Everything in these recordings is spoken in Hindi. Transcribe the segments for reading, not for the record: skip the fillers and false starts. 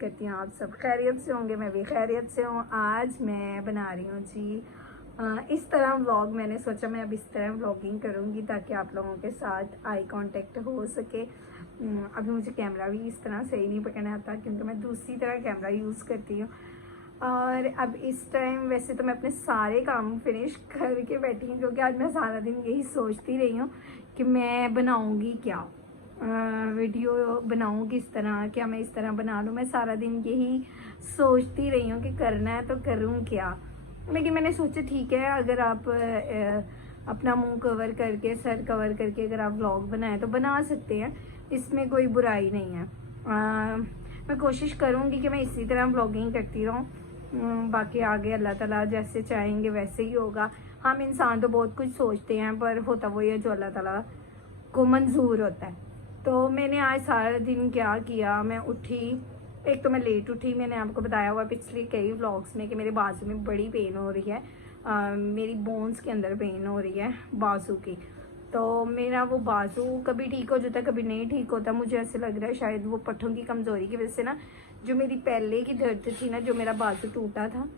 करती हूँ आप सब खैरियत से होंगे, मैं भी खैरियत से हूँ। आज मैं बना रही हूँ जी इस तरह व्लॉग। मैंने सोचा मैं अब इस तरह व्लॉगिंग करूँगी ताकि आप लोगों के साथ आई कांटेक्ट हो सके। अभी मुझे कैमरा भी इस तरह सही नहीं पकड़ना आता क्योंकि मैं दूसरी तरह कैमरा यूज़ करती हूँ। और अब इस टाइम वैसे तो मैं अपने सारे काम फिनिश करके बैठी हूँ क्योंकि आज मैं सारा दिन यही सोचती रही हूँ कि मैं बनाऊँगी क्या, वीडियो बनाऊँ किस तरह, क्या मैं इस तरह बना लूँ। मैं सारा दिन यही सोचती रही हूँ कि करना है तो करूँ क्या। लेकिन मैंने सोचा ठीक है, अगर आप अपना मुंह कवर करके, सर कवर करके अगर आप व्लॉग बनाएं तो बना सकते हैं, इसमें कोई बुराई नहीं है। मैं कोशिश करूँगी कि मैं इसी तरह व्लॉगिंग करती रहूँ। बाकी आगे अल्लाह ताला जैसे चाहेंगे वैसे ही होगा। हम इंसान तो बहुत कुछ सोचते हैं पर होता वही है जो अल्लाह ताला को मंजूर होता है। तो मैंने आज सारा दिन क्या किया, मैं उठी, एक तो मैं लेट उठी। मैंने आपको बताया हुआ पिछले कई व्लॉग्स में कि मेरे बाजू में बड़ी पेन हो रही है, मेरी बोन्स के अंदर पेन हो रही है बाजू की। तो मेरा वो बाजू कभी ठीक हो जाता है, कभी नहीं ठीक होता। मुझे ऐसे लग रहा है शायद वो पट्टों की कमज़ोरी की वजह से ना, जो मेरी पहले की दर्द थी ना, जो मेरा बाजू टूटा था,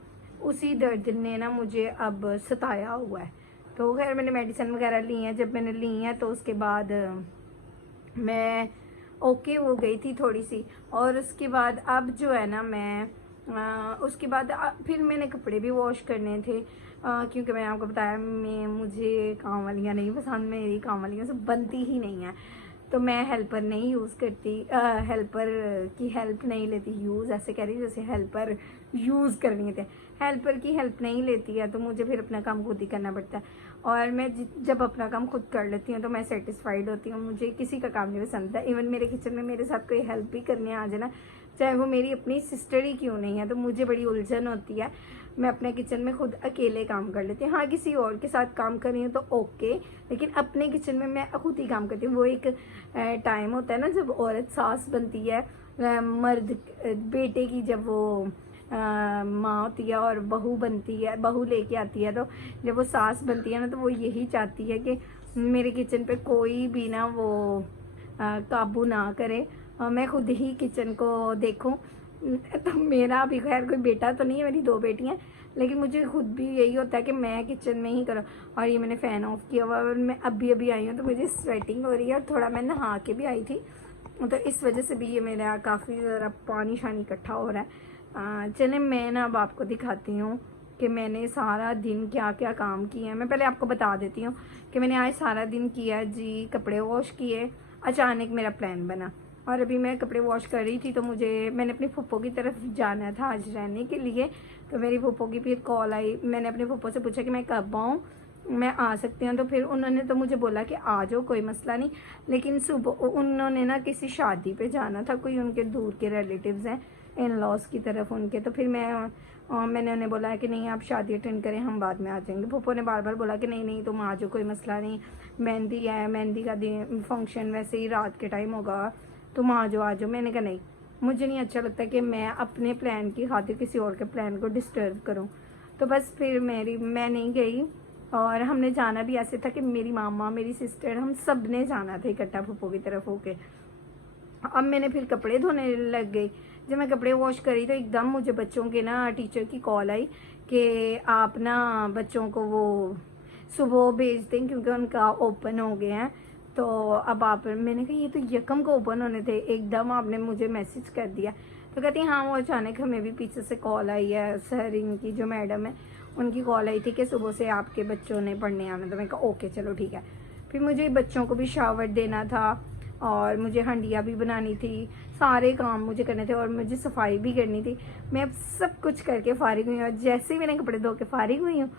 उसी दर्द ने ना मुझे अब सताया हुआ है। तो खैर मैंने मेडिसिन वगैरह ली हैं। जब मैंने ली हैं तो उसके बाद मैं ओके हो गई थी थोड़ी सी। और उसके बाद अब जो है ना मैं उसके बाद फिर मैंने कपड़े भी वॉश करने थे, क्योंकि मैंने आपको बताया मुझे काम वालियाँ नहीं पसंद, मेरी काम वालियाँ से बनती ही नहीं है। तो मैं हेल्पर नहीं यूज़ करती, हेल्पर की हेल्प नहीं लेती, यूज़ ऐसे कह रही जैसे हेल्पर यूज़ करनी थे। हेल्पर की हेल्प नहीं लेती है तो मुझे फिर अपना काम खुद ही करना पड़ता है। और मैं जब अपना काम खुद कर लेती हूँ तो मैं सेटिस्फाइड होती हूँ। मुझे किसी का काम नहीं पसंद है। इवन मेरे किचन में मेरे साथ कोई हेल्प भी करने आ जाए ना, चाहे वो मेरी अपनी सिस्टर ही क्यों नहीं है, तो मुझे बड़ी उलझन होती है। मैं अपने किचन में खुद अकेले काम कर लेती हूँ। हाँ, किसी और के साथ काम कर रही हूँ तो ओके, लेकिन अपने किचन में मैं खुद ही काम करती हूँ। वो एक टाइम होता है ना जब औरत सास बनती है, मर्द बेटे की जब वो माँ होती है और बहू बनती है, बहू लेके आती है, तो जब वो सास बनती है ना तो वो यही चाहती है कि मेरे किचन पे कोई भी ना वो काबू ना करे, मैं खुद ही किचन को देखूं। तो मेरा भी खैर कोई बेटा तो नहीं है, मेरी 2 बेटियां, लेकिन मुझे खुद भी यही होता है कि मैं किचन में ही करूँ। और ये मैंने फ़ैन ऑफ किया हुआ और मैं अभी आई हूँ तो मुझे स्वेटिंग हो रही है और थोड़ा मैं नहा के भी आई थी, तो इस वजह से भी ये मेरा काफ़ी ज़रा पानी शानी इकट्ठा हो रहा है। चले मैं ना अब आपको दिखाती हूँ कि मैंने सारा दिन क्या क्या काम किए हैं। मैं पहले आपको बता देती हूँ कि मैंने आज सारा दिन किया जी, कपड़े वॉश किए। अचानक मेरा प्लान बना और अभी मैं कपड़े वॉश कर रही थी तो मैंने अपनी फूफो की तरफ जाना था आज रहने के लिए। तो मेरी फूफो की फिर कॉल आई। मैंने अपने फूफो से पूछा कि मैं कब आऊँ, मैं आ सकती हूँ। तो फिर उन्होंने तो मुझे बोला कि आ जाओ, कोई मसला नहीं। लेकिन सुबह उन्होंने ना किसी शादी पे जाना था, कोई उनके दूर के रिलेटिव्स हैं इन लॉज की तरफ उनके। तो फिर मैंने उन्हें बोला कि नहीं आप शादी अटेंड करें, हम बाद में आ जाएंगे। फूफो ने बार बार बोला कि नहीं नहीं तुम आ जाओ, कोई मसला नहीं, मेहंदी है, मेहंदी का दिन फंक्शन वैसे ही रात के टाइम होगा, तुम आ जाओ। मैंने कहा नहीं, मुझे नहीं अच्छा लगता कि मैं अपने प्लान की खातिर किसी और के प्लान को डिस्टर्ब करूं। तो बस फिर मैं नहीं गई। और हमने जाना भी ऐसे था कि मेरी मामा, मेरी सिस्टर, हम सब ने जाना था इकट्ठा फूफो की तरफ होके। अब मैंने फिर कपड़े धोने लग गई। जब मैं कपड़े वॉश करी तो एकदम मुझे बच्चों के ना टीचर की कॉल आई कि आप ना बच्चों को वो सुबह भेज दें क्योंकि उनका ओपन हो गए हैं। तो अब आप, मैंने कहा ये तो यकम को ओपन होने थे, एकदम आपने मुझे मैसेज कर दिया। तो कहती हाँ वो अचानक हमें भी पीछे से कॉल आई है, सर इनकी जो मैडम है उनकी कॉल आई थी कि सुबह से आपके बच्चों ने पढ़ने आना। तो मैं कहा ओके चलो ठीक है। फिर मुझे बच्चों को भी शावर देना था और मुझे हंडिया भी बनानी थी, सारे काम मुझे करने थे और मुझे सफाई भी करनी थी। मैं अब सब कुछ करके फारिग हुई और जैसे ही मैंने कपड़े धो के फारिग हुई हूँ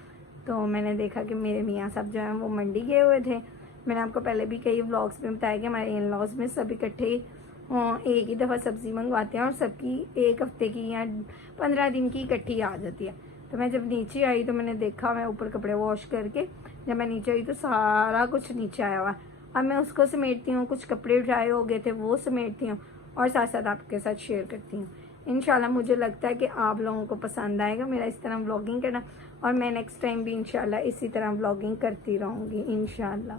तो मैंने देखा कि मेरे मियाँ साहब जो हैं वो मंडी गए हुए थे। मैंने आपको पहले भी कई व्लॉग्स में बताया कि हमारे इन लॉज में सब इकट्ठे एक ही दफ़ा सब्ज़ी मंगवाते हैं और सबकी 1 हफ्ते की या 15 दिन की इकट्ठी आ जाती है। तो मैं जब नीचे आई तो मैंने देखा, मैं ऊपर कपड़े वॉश करके जब मैं नीचे आई तो सारा कुछ नीचे आया हुआ। अब मैं उसको समेटती हूँ, कुछ कपड़े ड्राई हो गए थे वो समेटती हूँ और साथ साथ आपके साथ शेयर करती हूँ। इंशाल्लाह मुझे लगता है कि आप लोगों को पसंद आएगा मेरा इस तरह व्लॉगिंग करना, और मैं नेक्स्ट टाइम भी इंशाल्लाह इसी तरह व्लॉगिंग करती रहूँगी इंशाल्लाह।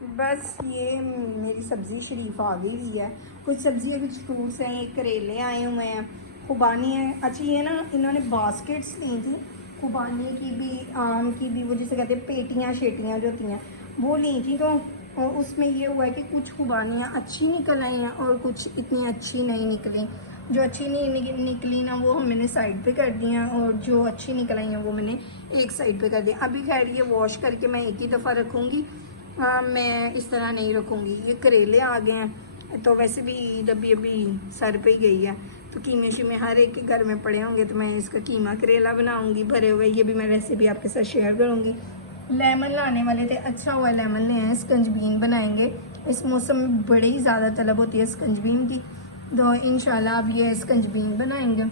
बस ये मेरी सब्ज़ी शरीफ आ गई हुई है। कुछ सब्ज़ी है, कुछ फ्रूट्स हैं, ये करेले आए हुए हैं, खुबानी है। अच्छा ये ना इन्होंने बास्केट्स ली थी, खुबानी की भी, आम की भी, वो जिसे कहते हैं पेटियाँ शेटियाँ जो होती हैं वो ली थी। तो उसमें ये हुआ है कि कुछ खुबानियाँ अच्छी निकल आई हैं और कुछ इतनी अच्छी नहीं निकली। जो अच्छी नहीं निकली ना वो मैंने साइड पे कर दी हैं, और जो अच्छी निकल आई हैं वो मैंने एक साइड पे कर दी। अभी खैर ये वॉश करके मैं एक ही दफ़ा रखूँगी, मैं इस तरह नहीं रखूँगी। ये करेले आ गए हैं, तो वैसे भी ईद अभी सर पे ही गई है, तो कीमे शीमे हर एक के घर में पड़े होंगे, तो मैं इसका कीमा करेला बनाऊँगी भरे हुए। ये भी मैं रेसिपी आपके साथ शेयर करूँगी। लेमन लाने वाले थे, अच्छा हुआ लेमन ले आए। स्कंजबीन बनाएंगे, इस मौसम में बड़ी ही ज़्यादा तलब होती है स्कंजबीन की, तो इंशाल्लाह अब ये स्कंजबीन बनाएंगे।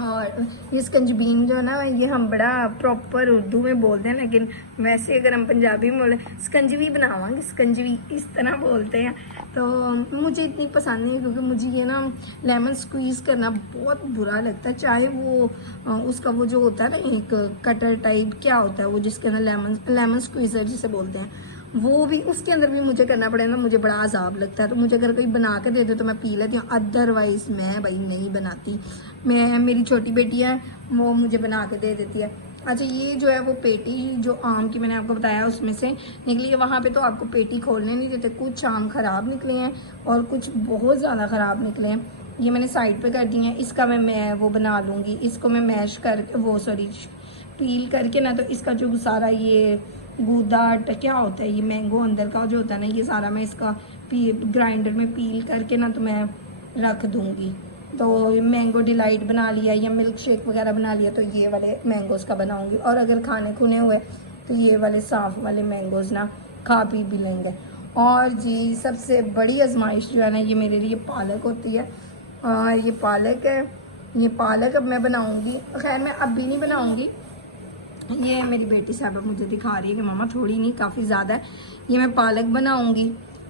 और ये स्कंजबीन जो है ना, ये हम बड़ा प्रॉपर उर्दू में बोलते हैं, लेकिन वैसे अगर हम पंजाबी में बोले स्कंजवी बनावांगे, स्कंजवी इस तरह बोलते हैं। तो मुझे इतनी पसंद नहीं है, क्योंकि मुझे ये ना लेमन स्क्वीज़ करना बहुत बुरा लगता है। चाहे वो उसका वो जो होता है ना एक कटर टाइप क्या होता है वो, जिसके अंदर लेमन स्क्वीज़र जिसे बोलते हैं, वो भी उसके अंदर भी मुझे करना पड़े ना, मुझे बड़ा अजाब लगता है। तो मुझे अगर कोई बना के दे दे तो मैं पी लेती हूँ, अदरवाइज़ मैं भाई नहीं बनाती। मेरी छोटी बेटी है वो मुझे बना के दे देती है। अच्छा ये जो है वो पेटी जो आम की मैंने आपको बताया उसमें से निकली है। वहाँ पे तो आपको पेटी खोलने नहीं देते, कुछ आम ख़राब निकले हैं और कुछ बहुत ज़्यादा ख़राब निकले हैं। ये मैंने साइड पे कर दी हैं। इसका मैं वो बना लूँगी, इसको मैं मैश कर वो सॉरी पील करके ना, तो इसका जो सारा ये गूदा क्या होता है, ये मैंगो अंदर का जो होता है ना, ये सारा मैं इसका ग्राइंडर में पील करके ना तो मैं रख दूँगी। तो मैंगो डिलाइट बना लिया या मिल्क शेक वगैरह बना लिया, तो ये वाले मैंगोज़ का बनाऊँगी। और अगर खाने खुने हुए तो ये वाले साफ़ वाले मैंगोज़ ना खा पी भी लेंगे। और जी सबसे बड़ी आजमाइश जो है ना, ये मेरे लिए पालक होती है। और ये पालक है, ये पालक अब मैं बनाऊँगी। खैर मैं अब भी नहीं बनाऊँगी, ये मेरी बेटी साहब मुझे दिखा रही है कि मामा थोड़ी नहीं काफ़ी ज़्यादा है। ये मैं पालक बनाऊंगी,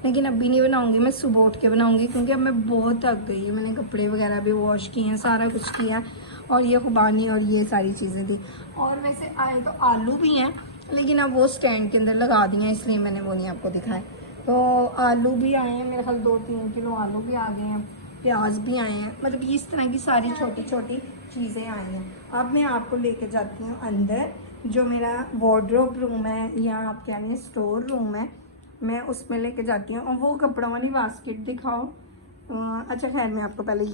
लेकिन अभी नहीं बनाऊंगी, मैं सुबह उठ के बनाऊंगी, क्योंकि अब मैं बहुत थक गई है। मैंने कपड़े वगैरह भी वॉश किए हैं, सारा कुछ किया, और ये खुबानी और ये सारी चीज़ें थी। और वैसे आए तो आलू भी हैं, लेकिन अब वो स्टैंड के अंदर लगा दिए हैं, इसलिए मैंने वो नहीं आपको दिखाए। तो आलू भी आए हैं, मेरे ख्याल 2-3 किलो आलू भी आ गए हैं, प्याज भी आए हैं, मतलब इस तरह की सारी छोटी छोटी चीज़ें आई हैं। अब मैं आपको लेके जाती हूँ अंदर, जो मेरा वार्डरोब रूम है या आप कह लीजिए स्टोर रूम है, मैं उसमें लेके जाती हूँ। और वो कपड़ों वाली बास्केट दिखाओ। अच्छा खैर मैं आपको पहले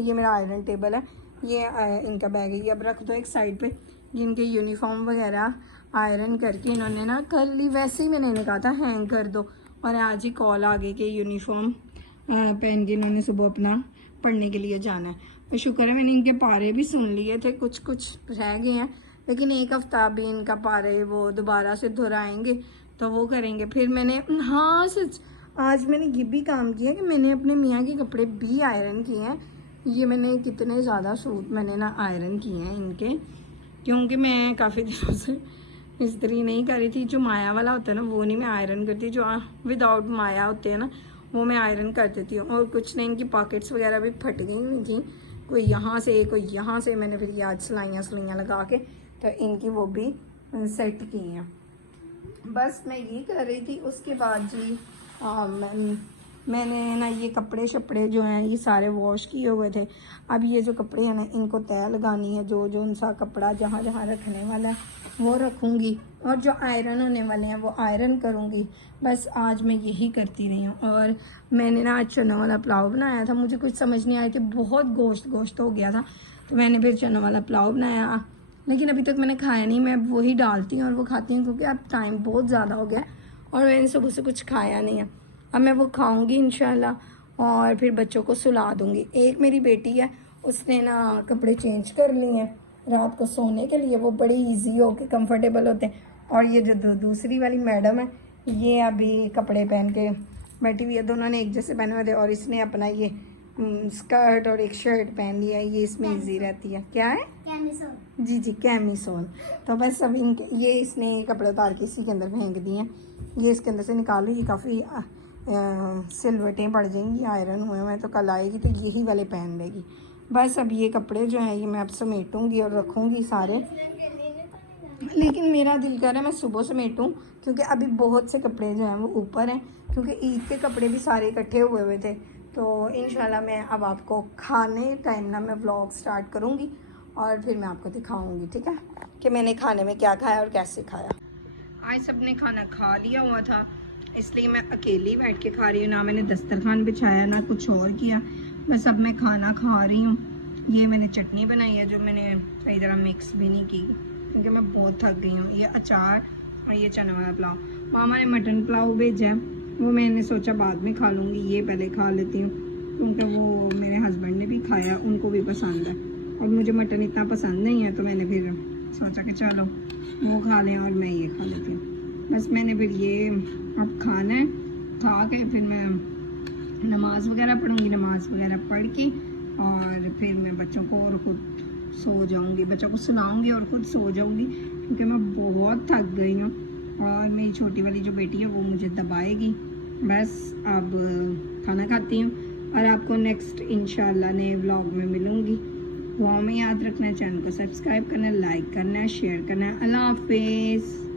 ये मेरा आयरन टेबल है, ये इनका बैग है, ये अब रख दो एक साइड पे। जिनके यूनिफॉर्म वगैरह आयरन करके इन्होंने ना कल ही, वैसे ही मैंने इन्हें कहा था हैंग कर दो, और आज ही कॉल आ गई कि यूनिफॉर्म पहन के इन्होंने सुबह अपना पढ़ने के लिए जाना है। तो शुक्र है मैंने इनके पारे भी सुन लिए थे, कुछ कुछ रह गए हैं, लेकिन एक हफ्ता भी इनका पारे वो दोबारा से दोहराएंगे तो वो करेंगे। फिर मैंने हाँ सच आज मैंने ये भी काम किया कि मैंने अपने मियाँ के कपड़े भी आयरन किए हैं। ये मैंने कितने ज़्यादा सूट मैंने ना आयरन किए हैं इनके, क्योंकि मैं काफ़ी दिनों से इस्त्री नहीं करी थी। जो माया वाला होता है ना वो नहीं मैं आयरन करती, जो विदाउट माया होते हैं ना वो मैं आयरन कर देती हूँ। और कुछ नहीं, इनकी पॉकेट्स वगैरह भी फट गई हुई थी, कोई यहाँ से कोई यहाँ से। मैंने फिर ये आज सिलाइयाँ लगा के तो इनकी वो भी सेट की हैं। बस मैं ये कर रही थी। उसके बाद जी मैंने ना ये कपड़े शपड़े जो हैं ये सारे वॉश किए हुए थे। अब ये जो कपड़े हैं ना इनको तय लगानी है, जो जो उनसा कपड़ा जहाँ जहाँ रखने वाला है वो रखूँगी, और जो आयरन होने वाले हैं वो आयरन करूँगी। बस आज मैं यही करती रही हूँ। और मैंने ना आज चना वाला पुलाव बनाया था, मुझे कुछ समझ नहीं आया कि बहुत गोश्त हो गया था, तो मैंने फिर चना वाला पुलाव बनाया, लेकिन अभी तक मैंने खाया नहीं। मैं वही डालती हूँ और वो खाती हूँ, क्योंकि अब टाइम बहुत ज़्यादा हो गया और मैंने सुबह से कुछ खाया नहीं है। अब मैं वो खाऊंगी इंशाल्लाह, और फिर बच्चों को सुला दूंगी। एक मेरी बेटी है, उसने ना कपड़े चेंज कर लिए हैं रात को सोने के लिए, वो बड़े इजी हो के कंफर्टेबल होते हैं। और ये जो दूसरी वाली मैडम है ये अभी कपड़े पहन के बैठी हुई है, दोनों ने एक जैसे पहने हुए थे, और इसने अपना ये स्कर्ट और एक शर्ट पहन लिया है, ये इसमें इजी रहती है। क्या है? कैमिसोल। जी जी कैमिसोल। तो बस अब इनके ये इसने कपड़े उतार के इसी के अंदर फेंक दिए हैं, ये इसके अंदर से निकालो, ये काफ़ी सिलवटें पड़ जाएंगी, आयरन हुए हैं, तो कल आएगी तो यही वाले पहन लेगी। बस अब ये कपड़े जो हैं ये मैं अब समेटूंगी और रखूँगी सारे। लेकिन मेरा दिल कर रहा है मैं सुबह समेटूं, क्योंकि अभी बहुत से कपड़े जो हैं वो ऊपर हैं, क्योंकि ईद के कपड़े भी सारे इकट्ठे हुए हुए थे। तो इंशाल्लाह मैं अब आपको खाने टाइम ना मैं व्लॉग स्टार्ट करूँगी और फिर मैं आपको दिखाऊँगी, ठीक है, कि मैंने खाने में क्या खाया और कैसे खाया। आज सबने खाना खा लिया हुआ था, इसलिए मैं अकेली बैठ के खा रही हूँ, ना मैंने दस्तरखान बिछाया ना कुछ और किया, बस अब मैं खाना खा रही हूँ। ये मैंने चटनी बनाई है जो मैंने सही तरह मिक्स भी नहीं की, क्योंकि मैं बहुत थक गई हूँ। ये अचार और ये चना वाला पुलाव। मामा ने मटन पुलाव भेजा है, वो मैंने सोचा बाद में खा लूँगी, ये पहले खा लेती हूँ, क्योंकि वो मेरे हस्बैंड ने भी खाया, उनको भी पसंद है और मुझे मटन इतना पसंद नहीं है, तो मैंने फिर सोचा कि चलो वो खा लें और मैं ये खा लेती हूँ। बस मैंने फिर ये अब खाना है, खा के फिर मैं नमाज़ वगैरह पढ़ूँगी, नमाज़ वगैरह पढ़ के और फिर मैं बच्चों को और खुद सो जाऊँगी, बच्चों को सुनाऊँगी और खुद सो जाऊँगी, क्योंकि मैं बहुत थक गई हूँ और मेरी छोटी वाली जो बेटी है वो मुझे दबाएगी। बस अब खाना खाती हूँ और आपको नेक्स्ट इंशाल्लाह नए व्लॉग में मिलूँगी। दुआ में याद रखना, चैनल को सब्सक्राइब करना, लाइक करना, शेयर करना। अल्लाह हाफिज़।